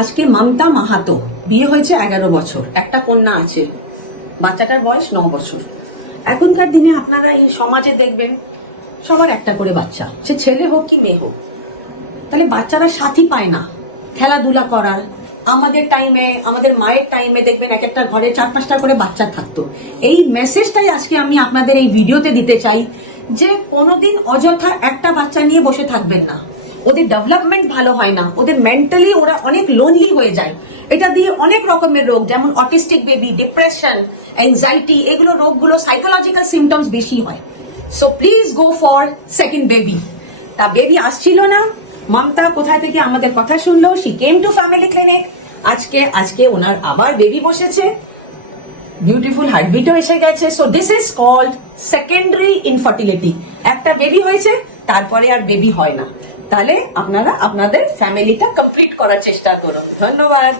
আজকে মমতা মাহাতো, বিয়ে হয়েছে এগারো বছর। একটা কন্যা আছে। বাচ্চাটার বয়স ন বছর। এখনকার দিনে আপনারা এই সমাজে দেখবেন, সবার একটা করে বাচ্চা। সে ছেলে হোক কি মেয়ে হোক। তাহলে বাচ্চারা সাথী পায় না। খেলাধুলা করার। আমাদের টাইমে আমাদের মায়ের টাইমে দেখবেন এক একটা ঘরে চার পাঁচটা করে বাচ্চা থাকতো। এই মেসেজটাই আজকে আমি আপনাদের এই ভিডিওতে দিতে চাই যে কোনোদিন অযথা একটা বাচ্চা নিয়ে বসে থাকবেন না। ওদের ডেভেলপমেন্ট ভালো হয় না। ওদের মেন্টালি ওরা অনেক লোনলি হয়ে যায়। এটা দিয়ে অনেক রকমের রোগ, যেমন অটিস্টিক বেবি ডিপ্রেশন অ্যাংজাইটি এগুলো রোগগুলো সাইকোলজিক্যাল সিমটমস বেশি হয়। So please go for second baby তা বেবি আসছিল না। মমতা কোথায় থেকে আমাদের কথা শুনলো? She came to family clinic আজকে আজকে ওনার আবার বেবি বসেছে। বিউটিফুল হার্টবিটও এসে গেছে। So this is called secondary infertility একটা বেবি হয়েছে, তারপরে আর বেবি হয় না। তাহলে আপনারা আপনাদের ফ্যামিলিটা কমপ্লিট করার চেষ্টা করুন। ধন্যবাদ।